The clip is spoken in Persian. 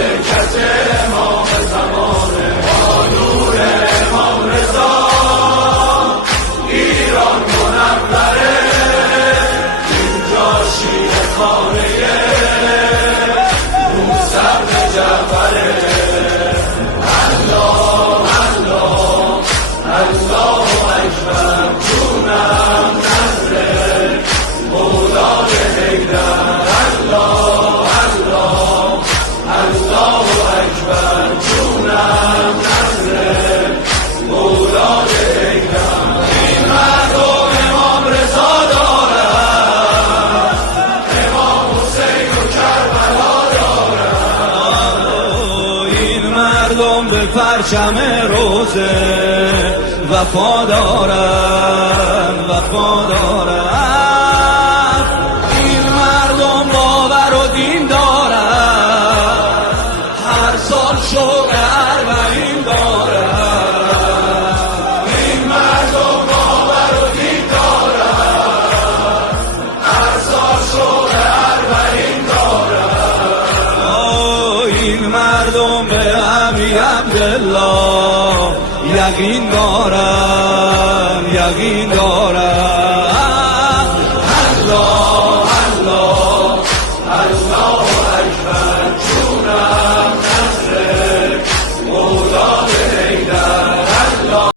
مملکت امام زمانه با نور امام رضا ایران منوره اینجا شیر خانه موسی جعفره الله الله الله اکبر جونم نظر مولای حیدر الله الله الله اکبر جونم نظر مولای حیدر این مردم امام رضا دارن امام حسین و کربلا دارن این مردم به پرچم روزه وفا دارن وفا دارن این مردم باور و دین دارن هر سال شوق اربعین دارن این مردم باور و دین دارن هر سال شوق اربعین دارن این مردم به امی عبدالله یقین دارن یقین دارن